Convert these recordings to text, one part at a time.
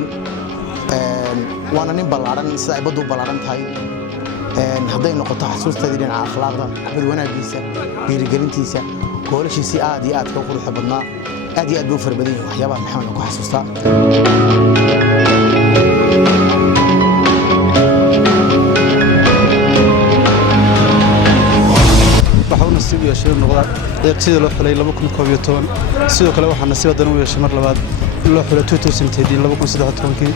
weyn waana nin ballaaran sida ay baddu ballaaran tahay hadday noqoto xasuusteedii dhinaca akhlaaqda axmed wanaagiisa dhiirigelintiisa goolashiisii aad iyo aad ka quruxda badnaa aad iyo aad buu fara badan yahay waxyaabaha maxamed ku xasuustaa waxaa nasiib yeeshay noqda ciyaartooyda loo xulay 2011 sidoo kale waxaa nasiib hadan u yeeshay mar labaad loo xulay 2013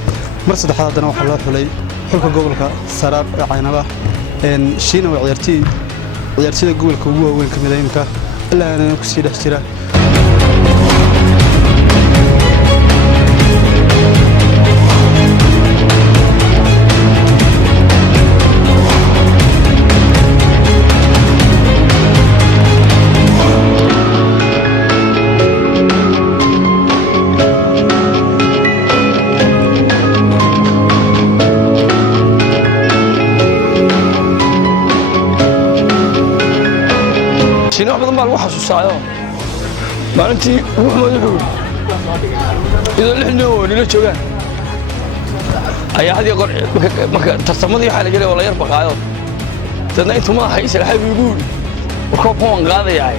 mar saddexaad haddana waxaa loo xulay xulka gobolka Saraar ee Caynaba shiina waa ciyaartooyda gobolka ugu waaweyn ka mid ah imka ilaa inay ku sii dhex jira شنو بدل ما الواحد وصايو ما أنتي روح ما تقول إذا نحن ولا شوكان أي أحد يقول ما تصمدي حالة جري ولا يربح عيال تنا أنتم ما حيصير حد يقول وكوبون قاضي يعني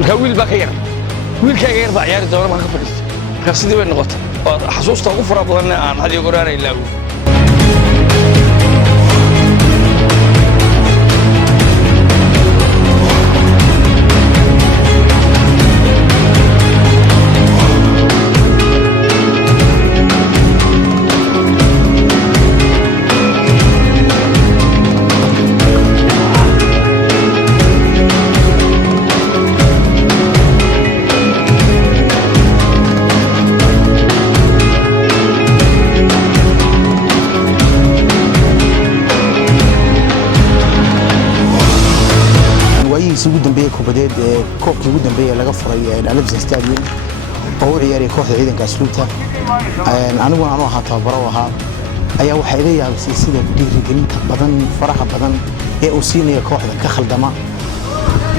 الكويل بكير ويل كير بعيار الدورة ما كفرت كسيدي وين نقطة حسوس توقف رابطنا عن حد يقول أنا إلا هو ugu dambeeyay kubadeed koobkii ugu dambeeyay laga furay Alabs Stadium oo ciyaarey kooxda ciidanka asluubta anigu aan ahaa tababaro ahaa ayaa waxa iga yaabisay sida dhiirigelinta badan faraha badan ee uu siinaya kooxda ka khaldama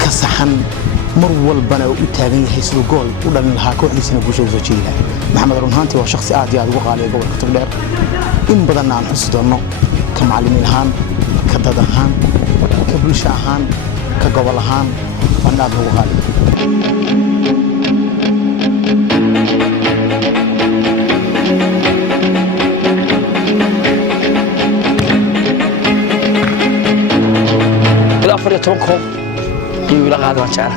ka saxan mar walbana u taagan yahay sidoo gool u dhalin lahaa kooxdiisana guusha u soo jeedinay maxamed runhaanti waa shakhsi aad iyo aad ugu qaaliya gobolka Togdheer in badan aan xusi doono ka macallimiin ahaan ka dad ahaan ka bulsho ahaan كقبل هان فناد هو غالي الأفريقيا تونكو يقول لك هذا ما شاء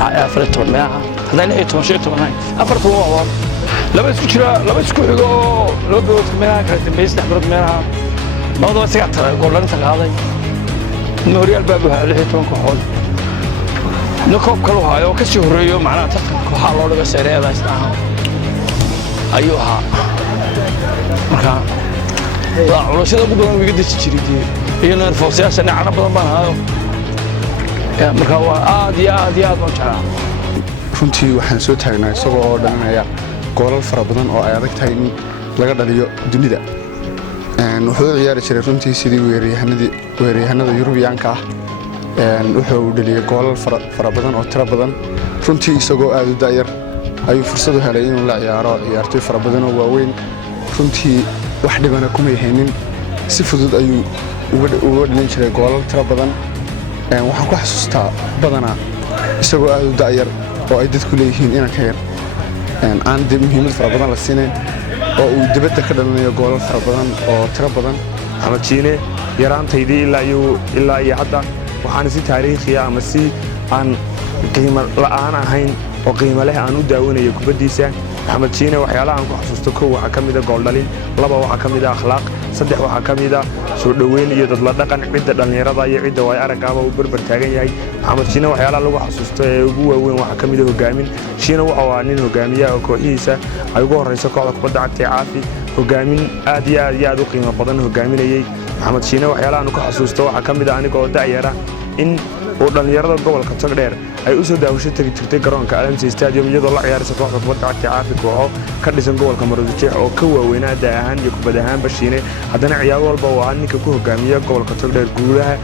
أفريقيا معها هذا اللي يتمشي تمناي أفريقيا هو لبس كشرة لبس كحجو لبس معها كذا بيس نحضر معها موضوع سيعتر يقول لنا هذا نوريال بابها اللي هيتون كحول نكوب كلوها يو كسي هريو معنا تقن كحال لو دغ سيريدا اسناها ايوها marka waa culashada ugu badan wiga daci jiridii iyana foosyaasha cana badan baan haayo marka waa aad iyo aad baan jeclaa runtii waxaan soo taagnaa isagoo oo dhalinaya goolal fara badan oo ay adag tahay in laga dhaliyo dunida wuxuu ciyaari jiray runtii sidii weeraryahanada Yurubiyaanka ah wuxuu dhaliyay goolal fara badan oo tiro badan runtii isagoo aad u daayar ayuu fursad u helay inuu la ciyaaro ciyaartoy fara badan oo waaweyn runtii wax dhibana kuma haynin si fudud ayuu uga dhalin jiray goolal tiro badan waxaan ku xasuustaa badana isagoo aad u daayar oo ay dadku leeyihiin inaan ka yar aan dib muhiimad fara badan la siinayn oo uu dibadda ka dhalanayo goolal fara badan oo tiro badan xamajiine yaraantaydii ilaa iyo hadda waxaan si taariikhi ah ama si aan qiimo la'aan ahayn oo qiimo leh aan u daawanayo kubadiisa xamajiine waxyaalaha aan ku xasuusto koow waxa kamid ah gool dhalin laba waxa kamid ah akhlaaq saddex waxa kamid ah soo dhaweyn iyo dad la dhaqan cidda dhalinyarada iyo cidda way aragaba uu barbar taagan yahay xamajiine waxyaalaha lagu xasuusto ee ugu waaweyn waxa kamid ah hogaamin shiina waxa waa nin hogaamiya oo kooxiisa ay ugu horeyso kooxda kubadda cagta ee Caafi hogaamin aad iyo aad u qiimo badan hogaaminayay maxamed shiina waxyaalaha aan ku xasuusto waxa kamid ah anigoo daayara in oo dhalinyarada gobolka Togdheer ay u soo daawasho tagi jirtay garoonka Alams Stadium iyadoo la ciyaaraysa kooxda kubadda cagta Caafi kooxo ka dhisan gobolka Maroodijeex oo ka waaweynaa daahan iyo kubadda ahaan bashiine haddana ciyaar walba waa ninka ku hogaamiya gobolka Togdheer guulaha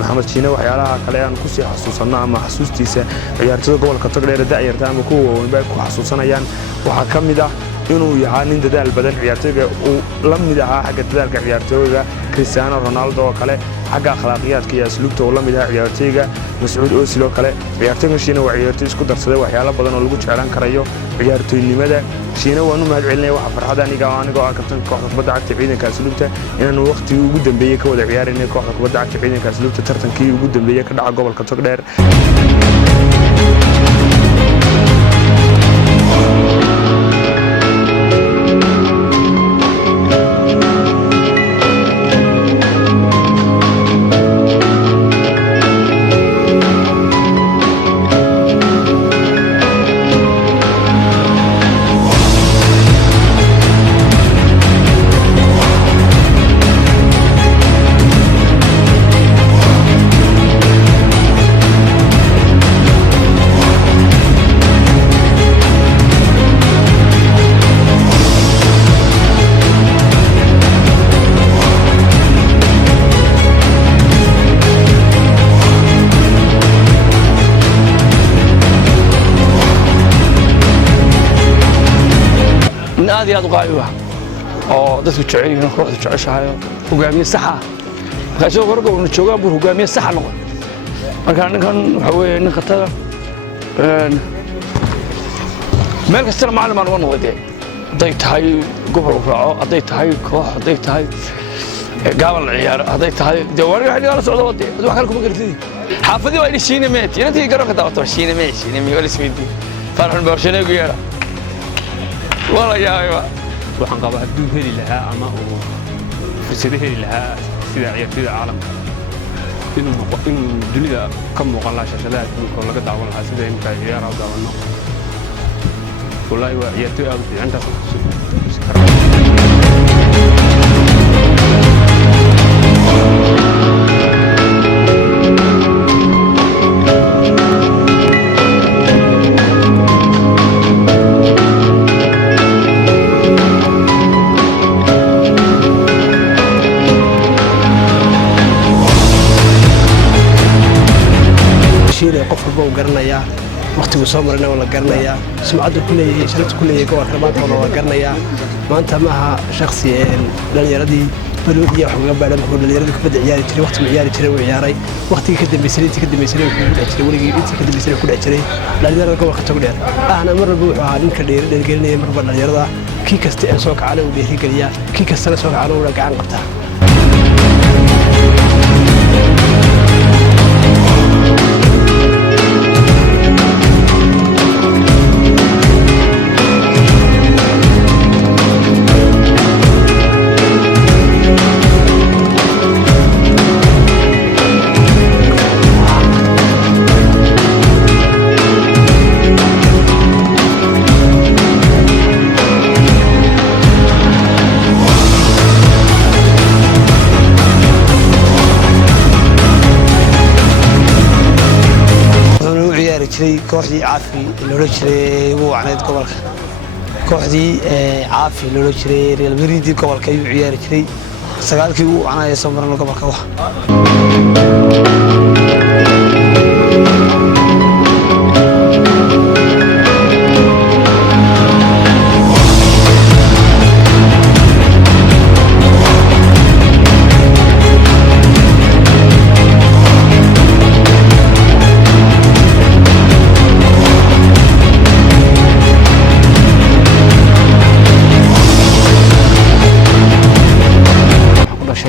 maxamed shiina waxyaalaha kale aan ku sii xasuusano ama xasuustiisa ciyaartoyda gobolka Togdheer daayarta ama kuwa waaweyn bay ku xasuusanayaan waxa kamid ah inuu yahaa nin dadaal badan ciyaartooyga uu la mid ahaa xagga dadaalka ciyaartooyga Cristiano Ronaldo oo kale xagga akhlaaqiyadka iyo asluubta uu la mid ahaa ciyaartooyga Mas'uud Özil oo kale ciyaartooyga Shiina waa ciyaartooy isku darsaday waxyaalo badan oo lagu jeclaan karayo ciyaartooynimada Shiina waa nu mahad celinay waxa farxad aniga ah kabtanka kooxda kubadda cagta ciidanka asluubta inaan waqtigii ugu dambeeyay ka wada ciyaarinay kooxda kubadda cagta ciidanka asluubta tartankii ugu dambeeyay ka dhaca gobolka Togdheer نادي هذا قايوه أو ده تجعين نروح تجعش هاي وقامي الصحة خشوا فرقوا ونشوفوا بره وقامي الصحة نقول كان هو نختار مالك السلام على ما نودي ضيت هاي قبل وفرعه ضيت هاي كوح ضيت هاي قابل العيار ضيت هاي دواري حاجة على صعود ودي أدوح لكم قلتي حافظي وين الشينمات يا نتي قرأت كتابة الشينمات ولا سميتي فرحنا برشلونة ويانا والله يا أيوة waxaan qabaa hadduu heli lahaa ama uu fursado heli lahaa sida ciyaartooyda caalamka inuu dunida ka muuqan lahaa shashadaha adduunka oo laga daawan lahaa sida imika ciyaaraha u daawano wallaahi waa ciyaartooy aad u fiican taas xusi karaa qof walba uu garanayaa waqtigu soo marayna waa la garanayaa sumcaddu ku leeyahay sharaftu ku leeyahay gobolka maanta waa garanayaa maanta ma aha shakhsi dhalinyaradii balwad iyo wax uga baadhan oo dhalinyaradii kubadda ciyaari jiray waqtigu ciyaari jiray uu ciyaaray waqtigii ka dambeysay intii ka dambeysay uu ku dhex jiray waligii intii ka dambeysay ku dhex jiray dhalinyarada gobolka Togdheer ahna mar walba wuxuu ahaa ninka dhiirigelinaya marba dhalinyarada kii kasta ee soo kacana uu dhiirigeliyaa kii kasta soo kacana uu gacan qabtaa kooxdii caafi loo jiray ugu wacneed gobolka kooxdii caafi loo jiray Real Madrid gobolka ayuu ciyaari jiray sagaalkii uu wacnay soo marno gobolka wax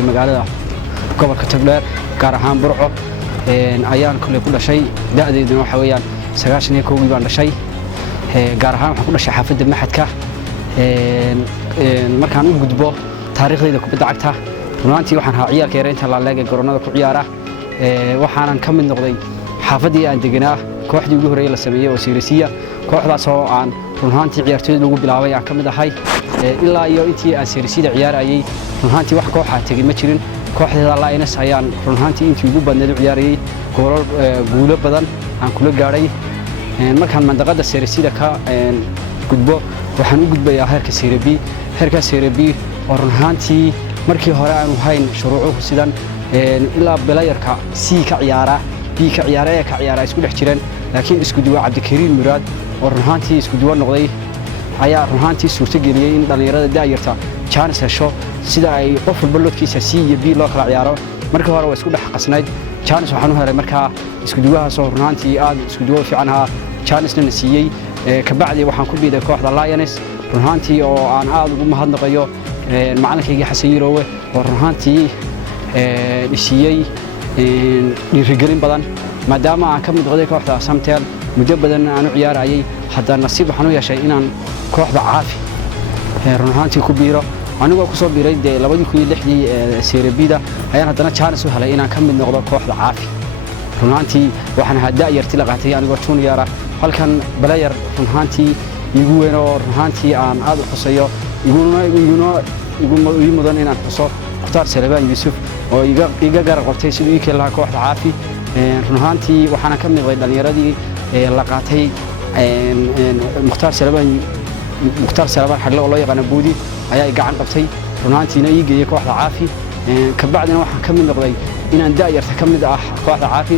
magaalada gobolka Togdheer gaar ahaan Burco ayaan kale ku dhashay da'deeduna waxa weeyaan 91 baan dhashay gaar ahaan waxaan ku dhashay xaafadda Maxadka markaan u gudbo taariikhdayda kubadda cagta runtii waxaan ahaa ciyaalka yareynta la leegay garoonada ku ciyaara waxaanan ka mid noqday xaafadii aan deganaa kooxdii ugu horeeyay la sameeyay oo Sirisiya kooxdaas oo aan runtii ciyaartooyda lagu bilaabay aan ka mid ahay ilaa iyo intii aan Sirisiya ciyaarayay runtii wax koox ah tagay ma jirin kooxdeeda la inay sayaan runtii intii ugu badneed u ciyaarayay guulo badan aan kula gaaray markaan mandaqada Sirisiya ka gudbo waxaan u gudbayaa heerka Serie B oo runtii markii hore aanu hayn shuruuco sidan ilaa belayarka C ka ciyaara B ka ciyaara isku dhex jireen laakiin isku duwa Cabdikariim Muraad oo runtii isku duwa noqday ayaa run ahaantii suurtageliyey in dhallinyarada da'yarta jaanis hesho sida ay qof walba loodkiisa C iyo B loo kala ciyaaro markii hore waa isku dhex qasnayd jaanis waxaan u helay markaa iskuduwahaasoo run ahaantii aad iskuduwo fiican ahaa jaanisna na siiyey kabacdi waxaan ku biiday kooxda Lions run ahaantii oo aan aad ugu mahadnaqayo macalinkaygii Xasan Yiroowe oo run ahaantii dhishiyey dhiirigelin badan maadaama aan ka mid noqday kooxda Samtel muddo badan aan u ciyaarayay haddana nasiib waxaan u yeeshay inaan kooxda Caafi run ahaantii ku biiro anigoo ku soo biiray 2006 Serie B-da ayaan haddana chance u helay inaan ka mid noqdo kooxda Caafi run ahaantii waxaan hadda yarti la qaatay anigoo junior ah halkan player run ahaantii igu weyn oo run ahaantii aan aad u xusayo igu mudan inaan xuso Mukhtaar Salebaan Yuusuf oo iga garab qabtay sidoo ii kala kooxda Caafi run ahaantii waxaan ka mid noqday dhalinyaradii la qaatay Mukhtaar Salebaan xagla oo loo yaqaan Buudi ayaa gacan qabtay run ahaantiina ii geeyay kooxda Caafi kabacdina waxaan ka mid noqday inaan da'yarta ka mid ah kooxda Caafi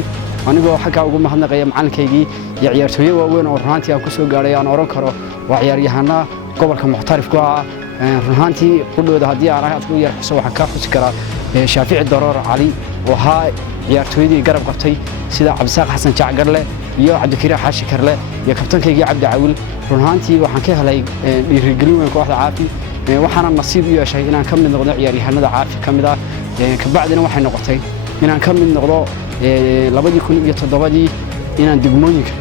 anigoo xagga ugu mahadnaqaya macalinkaygii iyo ciyaartooyada waaweyn oo run ahaantii aan ku soo gaaray aan oran karo waa ciyaaryahana gobolka muxtarif ku ah run ahaantii qudhooda haddii aan aad u yar xuso waxaan ka xusi karaa Shaafici Daroor Cali oo ahaa ciyaartooydii garab qabtay sida Cabdisaaq Xasan Jacgarle iyo Cabdikariim Xaashi Karle iyo kabtankaygii Cabdi Cawil run ahaantii waxaan ka helay dhiirigelin weyn kooxda Caafi waxaana nasiib u yeeshay inaan ka mid noqdo ciyaaryahanada Caafi ka mid ah kabacdina waxay noqotay inaan ka mid noqdo 2007 inaan degmooyinka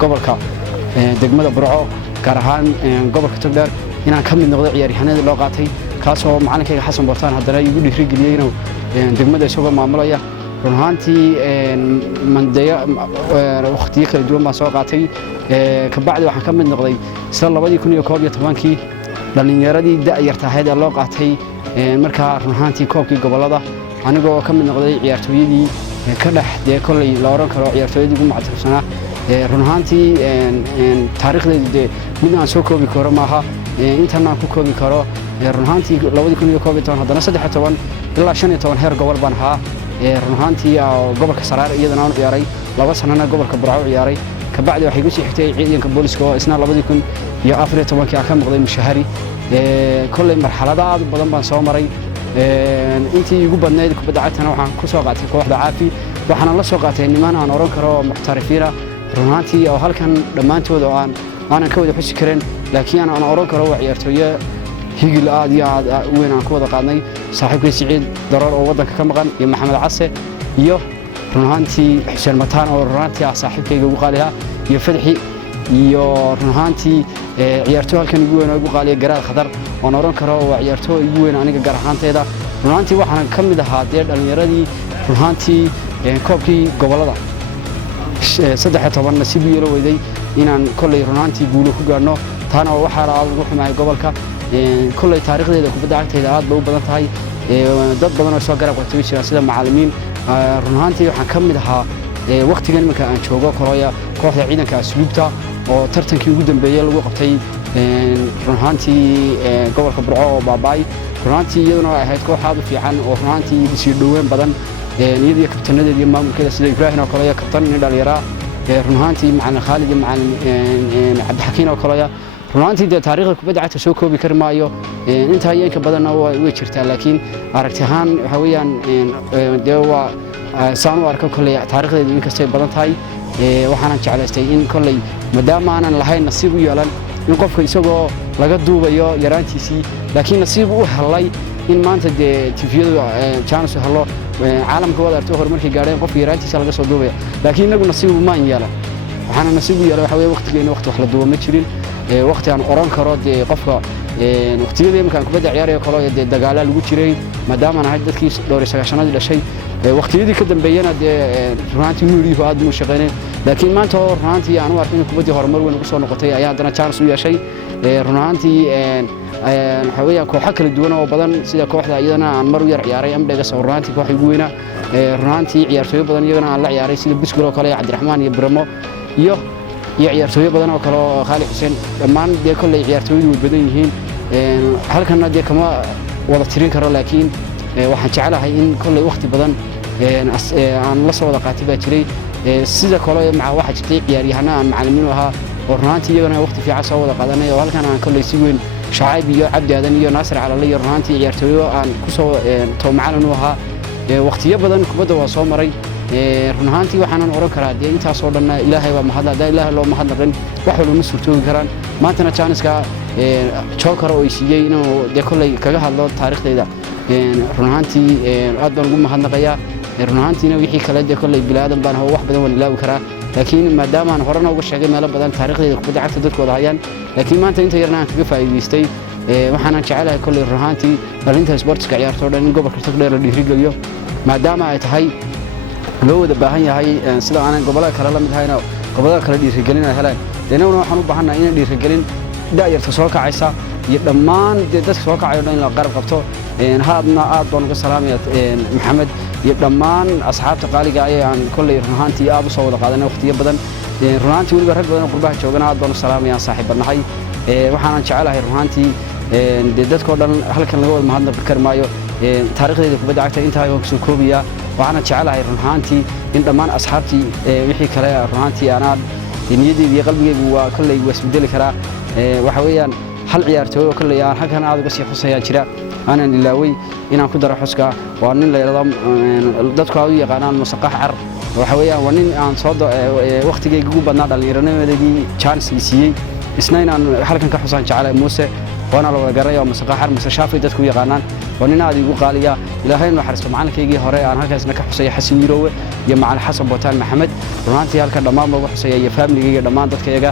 gobolka degmada Burco gaar ahaan gobolka Togdheer inaan ka mid noqdo ciyaaryahanada loo qaatay kaasoo macalinkayga Xasan Bootaan haddana igu dhiirigeliyay inuu degmada isagoo maamulaya run ahaantii mandaya waqtiyo kala duwan baan soo qaatay kabacdi waxaan ka mid noqday isla 2011 dhalinyaradii da'yarta ahayd ee loo qaatay markaa run ahaantii koobkii gobolada anigoo ka mid noqday ciyaartooyadii ka dhex kolley la oran karo ciyaartooyadii ugu mactarsanaa run ahaantii taariikhdeedu mid aan soo koobi karo maaha intan aan ku koobi karo run ahaantii 2011 haddana 13 ilaa 15 heer gobol baan ahaa run ahaantii gobolka Saraar iyadana aan ciyaaray 2 sanana gobolka Burco ciyaaray kabacdi waxay igu sii xigtay ciidanka booliska oo isna 2014 ka noqday mushahari kolley marxalada aad u badan baan soo maray intii igu badnayd kubadda cagtana waxaan ku soo qaatay kooxda Caafi waxaana la soo qaatay niman aan oran karo muxtarifiina run ahaantii oo halkan dhammaantood oo aanan ka wada xusi karin laakiin aan oran karo waa ciyaartooyo higil aad iyo aad weyn aan ku wada qaadnay saaxiibkay Siciid Daroor oo wadanka ka maqan iyo Maxamed Case iyo run ahaantii Xuseen Mataan oo run ahaantii saaxiibkayga ugu qaaliha iyo Fadxi iyo run ahaantii ciyaartooy halkan ugu weyn oo ugu qaaliya Garaad Khadar oo oran karo waa ciyaartooy ugu weyn aniga gaar ahaanteeda run ahaantii waxaan ka mid ahaa dhalinyaradii run ahaantii koobkii gobolada 13 nasiib yeelo weyday inaan kolley run ahaantii guulo ku gaarno taana waxa aad ugu xumahay gobolka kolley taariikhdeeda kubadda cagteeda aad bay u badan tahay dad badan oo soo garab qabtay jiraan sida macallimiin run ahaantii waxaan ka mid ahaa waqtigan marka aan joogo kooxda ciidanka asluubta oo tartankii ugu dambeeyay lagu qabtay run ahaantii gobolka Burco oo baabaay run ahaantii iyaduna ay ahayd koox aad u fiican oo run ahaantii sii dhaween badan iyadii kabtanadeeda iyo maamulkeeda sida Ibrahim oo kale kabtan in dhalinyaro run ahaantii macallin Khalid iyo macallin Cabdixakiin oo kale run ahaantii taariikhda kubadda cagta soo koobi kari maayo inta ayeenka badanna way jirtaa laakiin aragti ahaan waxa weeyaan waa saan u arko kolley taariikhdeedu inkastay badan tahay waxaan jeclaystay in kolley maadaama aanan lahayn nasiib u yeelan in qofka isagoo laga duubayo yaraantiisii laakiin nasiib u helay in maanta tifiyadu chance helo caalamka wada arto horumarkii gaareen qofka yaraantiisa laga soo duubaya laakiin inagu nasiib ma yeelan waxaan nasiib u yeelay waxa weeye waqtigeena waqti wax la duubo ma jirin waqti aan oran karo qofka waqtiyada markaan kubadda ciyaarayo kale dagaala lagu jiray maadaama aan ahay dadkii dhowr 9 dhashay waqtiyadii ka dambeeyana runtii nuuriyo aad u shaqeynay laakiin maanta runtii aan u arkin kubadda horumar weyn ugu soo noqotay ayaa haddana chance u yeeshay runtii waxa weeyaan kooxo kala duwan oo badan sida kooxda iyadana aan mar u yar ciyaaray amdhaga runtii koox ugu weyn runtii ciyaartooy badan iyagana aan la ciyaaray sida Biskuul oo kale Cabdiraxmaan iyo Bramo iyo ciyaartooy badan oo kale Khalid Xuseen dhammaan kolley ciyaartooyadu way badan yihiin halkana kama wada tirin karo laakiin waxaan jecelahay in kolley waqti badan aan la soo wada qaatay baa jiray sida kale waxa jirtay ciyaaryahana aan macallimiin ahaa oo runaantii iyagana waqti fiican soo wada qaadanay oo halkan aan kolley si weyn Shacayb iyo Cabdi Aadan iyo Naasir Calale iyo runaantii ciyaartooyo aan ku soo toomacan u ahaa waqtiyo badan kubadda waa soo maray runaantii waxaan oran karaa dee intaas oo dhan Ilaahay waa mahad leh Ilaahay loo mahad naqin wax walba ma suurtoobi karaan maantana chance-ka joker oo siiyay inuu dee kolley kaga hadlo taariikhdayda runaantii aad baan ugu mahad naqayaa runaantiina wixii kale dee kolley bilaadan baan wax badan waan ilaawi karaa laakiin maadaama aan horena uga sheegay meelo badan taariikhdayda kubadda cagta dadkooda hayaan laakiin maanta inta yarna aan kaga faa'iideystay waxaan jecelahay kolley runaantii dhalinta sportska ciyaartoo dhan in gobolka Togdheer la dhiirigeliyo maadaama ay tahay loo wada baahan yahay sida aan gobolada kale la mid ahayna gobolada kale dhiirigelin ay helaan deena waxaan u baahanahay in dhiirigelin daayirta soo kacaysa iyo dhammaan dadka soo kacayo in la qarab qabto haadna aad baan uga salaamayaa Maxamed iyo dhammaan asxaabta qaaliga ay aan kolley runaantii aad u soo wada qaadanay waqtiyo badan runaantii waliba rag badan oo qurbaha joogana aad baan u salaamayaa saaxiibanahay waxaan jecelahay runaantii dadkoo dhan halkan laga wada mahadnaqi karmaayo taariikhdayda kubadda cagta intaa ayaan kusoo koobiyaa waxaan jecelahay runaantii in dhammaan asxaabtii wixii kale runaantii aan niyadeyda iyo qalbigeygu waa kolley waa isbedeli karaa waxa weeyaan hal ciyaartooy oo kolley aan halkan aad uga sii xusayaan jira aanan ilaaway inaan ku daro xuska waa nin la yiraahdo dadku aad u yaqaanaan Musaqax Car waxa weeyaan waa nin aan soo waqtigeyga ugu badnaa dhalinyaranimadii chance siiyay isna inaan halkan ka xusaan jecelahay Muuse وانا لو غرايو مسقاحر مسشافي dadku yaqaanaan wanina aad igu qaaliya ilaahay inuu xaristo macalinkaygii hore aan halkaasna ka xusay Xasan Wirowe iyo macallin Xasan Botaan Maxamed runaantii halka dhamaan ugu xusay iyo family-gayga dhamaan dadkayga